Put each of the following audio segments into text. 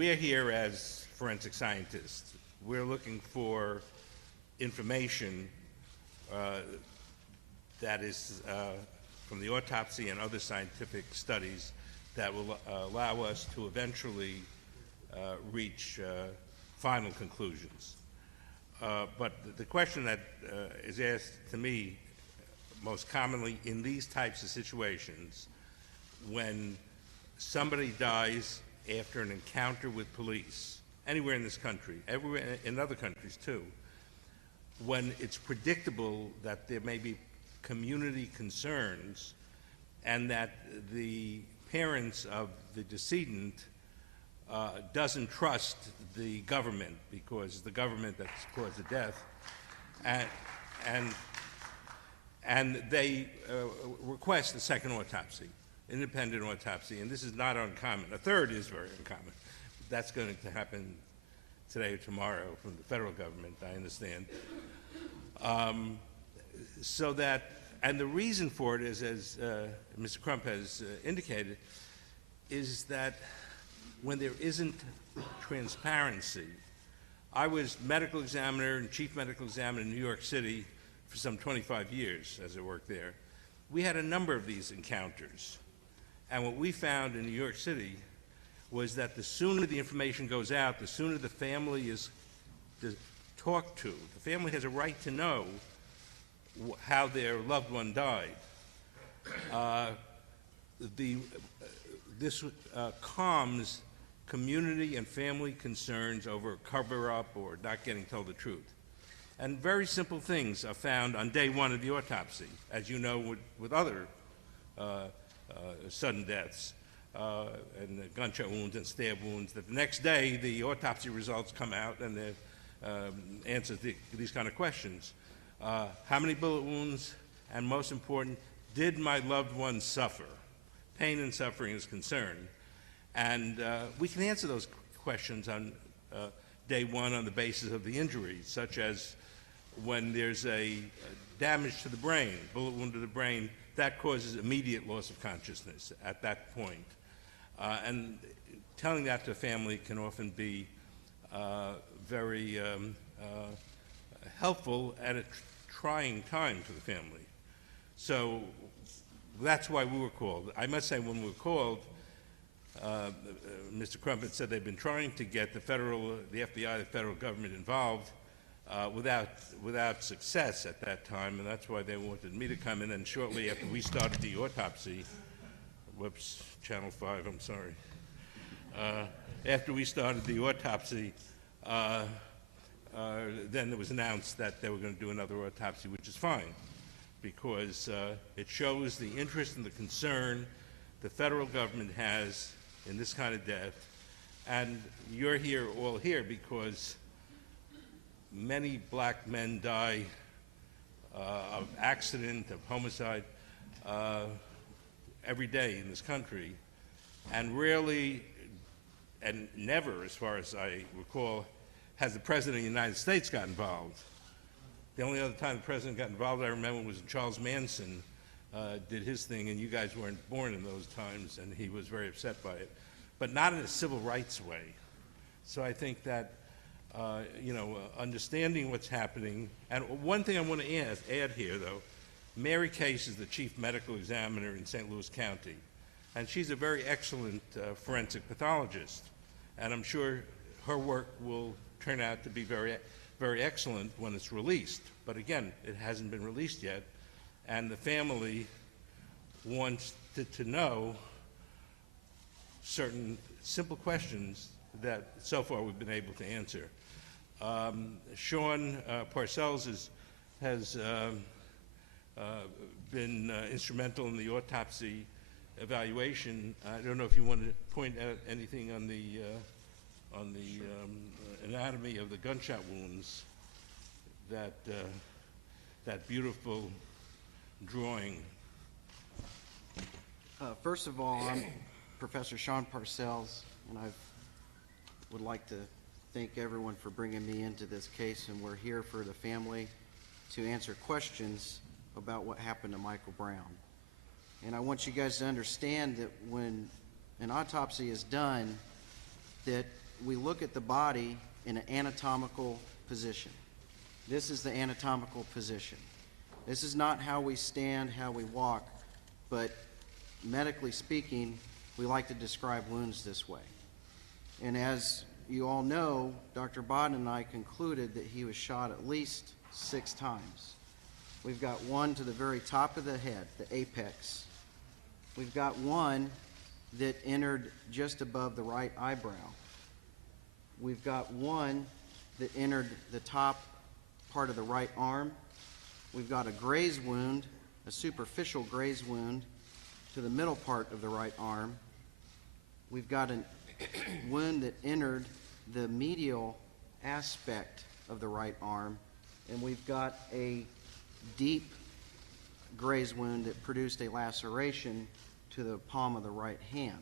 we're here as forensic scientists. We're looking for information that is from the autopsy and other scientific studies that will allow us to eventually reach final conclusions. But the question that is asked to me most commonly in these types of situations, when somebody dies after an encounter with police, anywhere in this country, everywhere in other countries too, when it's predictable that there may be community concerns and that the parents of the decedent doesn't trust the government because the government that's caused the death, and they request a second autopsy, independent autopsy, and this is not uncommon. A third is very uncommon. That's going to happen today or tomorrow from the federal government, I understand. So that, and the reason for it is, as Mr. Crump has indicated, is that when there isn't transparency. I was medical examiner and chief medical examiner in New York City for some 25 years as I worked there. We had a number of these encounters. And what we found in New York City was that the sooner the information goes out, the sooner the family is talked to. The family has a right to know how their loved one died. This calms community and family concerns over cover-up or not getting told the truth. And very simple things are found on day one of the autopsy, as you know with other sudden deaths and gunshot wounds and stab wounds, that the next day the autopsy results come out and they answer these kind of questions. How many bullet wounds? And most important, did my loved one suffer? Pain and suffering is concerned. And we can answer those questions on day one on the basis of the injuries, such as when there's a damage to the brain, bullet wound to the brain, that causes immediate loss of consciousness at that point. And telling that to a family can often be very helpful at a trying time for the family. So that's why we were called. I must say, when we were called, Mr. Crumpet said they've been trying to get the FBI, the federal government involved without success at that time, and that's why they wanted me to come in. And shortly after we started the autopsy, whoops, Channel 5, I'm sorry. After we started the autopsy, then it was announced that they were going to do another autopsy, which is fine, because it shows the interest and the concern the federal government has in this kind of death. And you're all here because many black men die of accident, of homicide, every day in this country. And rarely, and never, as far as I recall, has the President of the United States got involved. The only other time the President got involved, I remember, was when Charles Manson did his thing, and you guys weren't born in those times, and he was very upset by it, but not in a civil rights way. So I think that, understanding what's happening, and one thing I want to add here, though, Mary Case is the chief medical examiner in St. Louis County, and she's a very excellent forensic pathologist, and I'm sure her work will turn out to be very, very excellent when it's released. But again, it hasn't been released yet, and the family wants to know certain simple questions that so far we've been able to answer. Sean Parcells has been instrumental in the autopsy evaluation. I don't know if you want to point out anything on the anatomy of the gunshot wounds, that beautiful drawing. First of all, I'm Professor Sean Parcells, and I would like to thank everyone for bringing me into this case, and we're here for the family to answer questions about what happened to Michael Brown. And I want you guys to understand that when an autopsy is done, that we look at the body in an anatomical position. This is the anatomical position. This is not how we stand, how we walk, but medically speaking, we like to describe wounds this way. And as you all know, Dr. Bodden and I concluded that he was shot at least 6 times. We've got one to the very top of the head, the apex. We've got one that entered just above the right eyebrow. We've got one that entered the top part of the right arm. We've got a graze wound, a superficial graze wound to the middle part of the right arm. We've got a wound that entered the medial aspect of the right arm, and we've got a deep graze wound that produced a laceration to the palm of the right hand.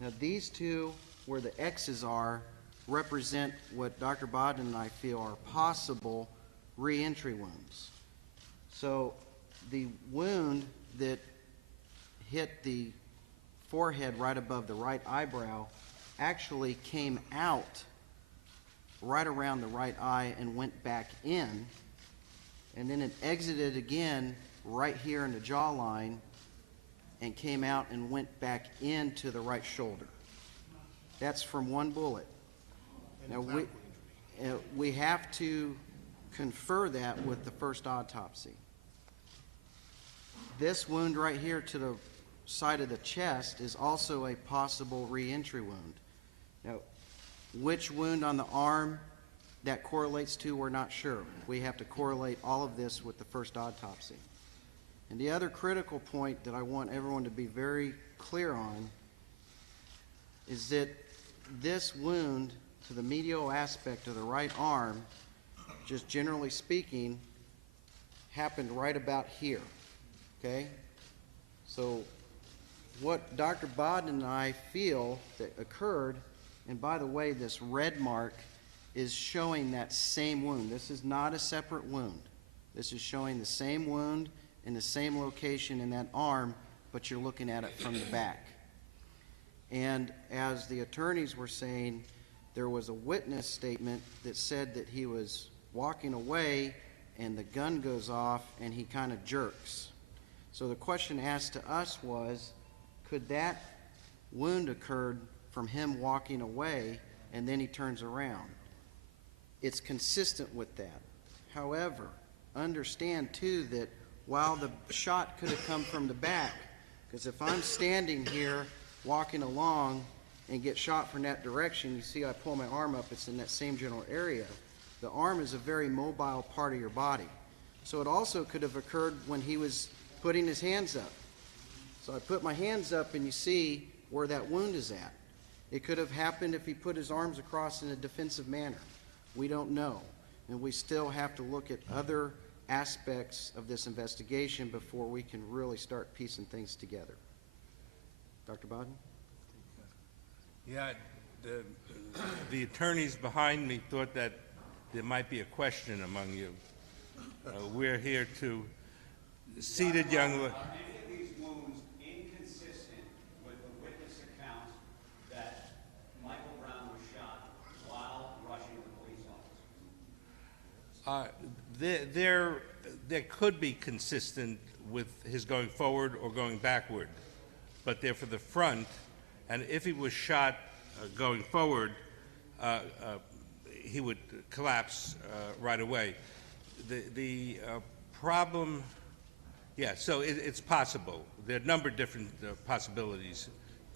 Now these two, where the X's are, represent what Dr. Bodden and I feel are possible re-entry wounds. So the wound that hit the forehead right above the right eyebrow actually came out right around the right eye and went back in, and then it exited again right here in the jawline and came out and went back into the right shoulder. That's from one bullet. Now we have to confer that with the first autopsy. This wound right here to the side of the chest is also a possible re-entry wound. Now, which wound on the arm that correlates to, we're not sure. We have to correlate all of this with the first autopsy. And the other critical point that I want everyone to be very clear on is that this wound to the medial aspect of the right arm, just generally speaking, happened right about here, okay? So what Dr. Bodden and I feel that occurred, and by the way, this red mark is showing that same wound. This is not a separate wound. This is showing the same wound in the same location in that arm, but you're looking at it from the back. And as the attorneys were saying, there was a witness statement that said that he was walking away and the gun goes off and he kind of jerks. So the question asked to us was, could that wound occurred from him walking away and then he turns around? It's consistent with that. However, understand too that while the shot could have come from the back, because if I'm standing here walking along and get shot from that direction, you see I pull my arm up, it's in that same general area. The arm is a very mobile part of your body. So it also could have occurred when he was putting his hands up. So I put my hands up and you see where that wound is at. It could have happened if he put his arms across in a defensive manner. We don't know. And we still have to look at other aspects of this investigation before we can really start piecing things together. Dr. Bodden? Yeah, the attorneys behind me thought that there might be a question among you. We're here to seated young... Are any of these wounds inconsistent with the witness account that Michael Brown was shot while rushing the police officers? There could be consistent with his going forward or going backward, but they're for the front, and if he was shot going forward, he would collapse right away. The problem, yeah, so it's possible. There are a number of different possibilities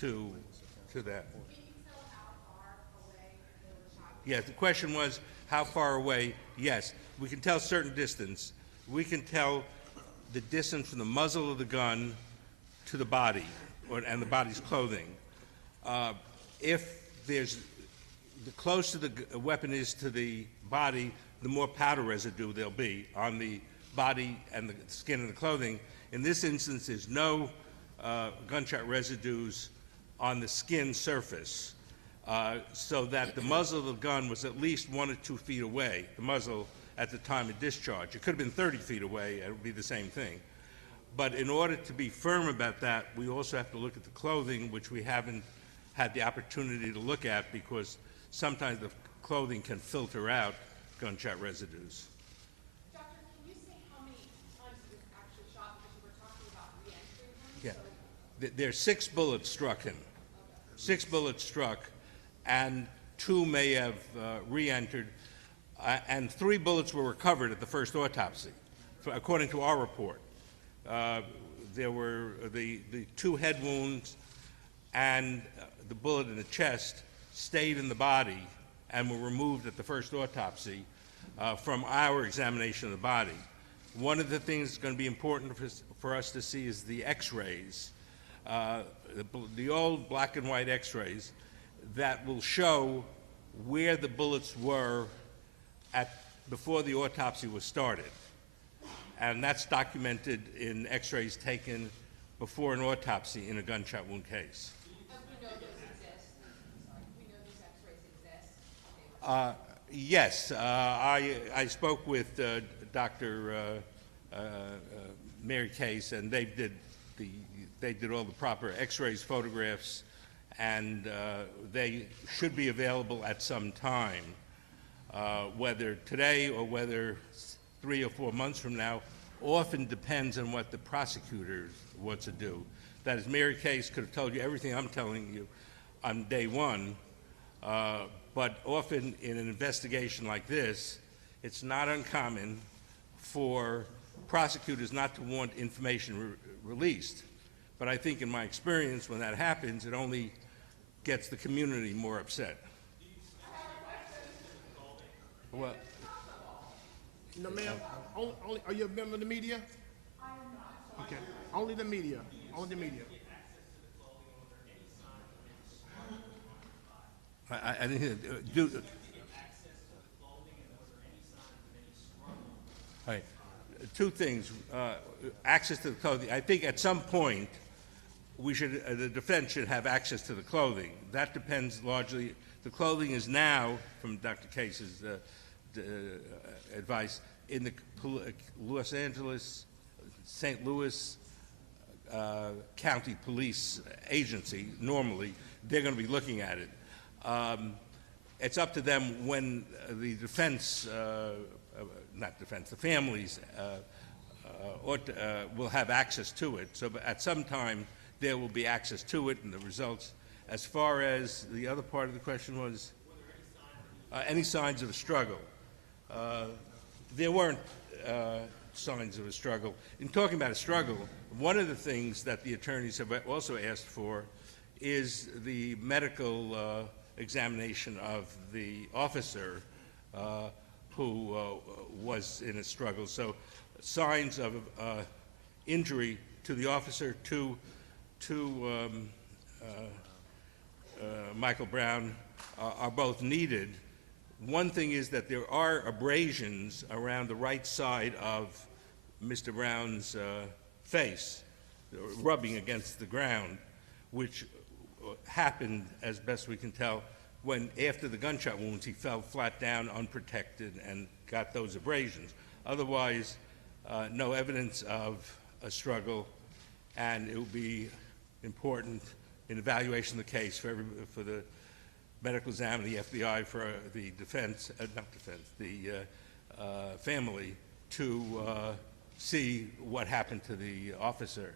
to that. Can you tell how far away they were shot? Yeah, the question was how far away. Yes, we can tell certain distance. We can tell the distance from the muzzle of the gun to the body and the body's clothing. If there's the closer the weapon is to the body, the more powder residue there'll be on the body and the skin and the clothing. In this instance, there's no gunshot residues on the skin surface, so that the muzzle of the gun was at least 1 or 2 feet away, the muzzle at the time of discharge. It could have been 30 feet away, and it would be the same thing. But in order to be firm about that, we also have to look at the clothing, which we haven't had the opportunity to look at, because sometimes the clothing can filter out gunshot residues. Doctor, can you say how many times he was actually shot, because you were talking about re-entering him? Yeah. There's 6 bullets struck him. 6 bullets struck, and 2 may have re-entered, and 3 bullets were recovered at the first autopsy, according to our report. There were the 2 head wounds and the bullet in the chest stayed in the body and were removed at the first autopsy from our examination of the body. One of the things that's going to be important for us to see is the x-rays, the old black and white x-rays that will show where the bullets were before the autopsy was started. And that's documented in x-rays taken before an autopsy in a gunshot wound case. And we know those exist. We know these x-rays exist. Yes, I spoke with Dr. Mary Case, and they did all the proper x-rays, photographs, and they should be available at some time, whether today or whether 3 or 4 months from now. Often depends on what the prosecutor wants to do. That is, Mary Case could have told you everything I'm telling you on day one, but often in an investigation like this, it's not uncommon for prosecutors not to want information released. But I think in my experience, when that happens, it only gets the community more upset. Well, No, ma'am. Only, are you a member of the media? I am not. Okay. Only the media. Only the media. I didn't hear. Do. All right. 2 things. Access to the clothing. I think at some point, the defense should have access to the clothing. That depends largely. The clothing is now, from Dr. Case's advice, in the Los Angeles, St. Louis County Police Agency. Normally, they're going to be looking at it. It's up to them when the defense, not defense, the families will have access to it. So at some time, there will be access to it and the results. As far as the other part of the question was, any signs of a struggle? There weren't signs of a struggle. In talking about a struggle, one of the things that the attorneys have also asked for is the medical examination of the officer who was in a struggle. So signs of injury to the officer, to Michael Brown are both needed. One thing is that there are abrasions around the right side of Mr. Brown's face, rubbing against the ground, which happened, as best we can tell, when after the gunshot wounds he fell flat down unprotected and got those abrasions. Otherwise, no evidence of a struggle, and it will be important in evaluation of the case for the medical exam and the FBI, for the defense, the family, to see what happened to the officer.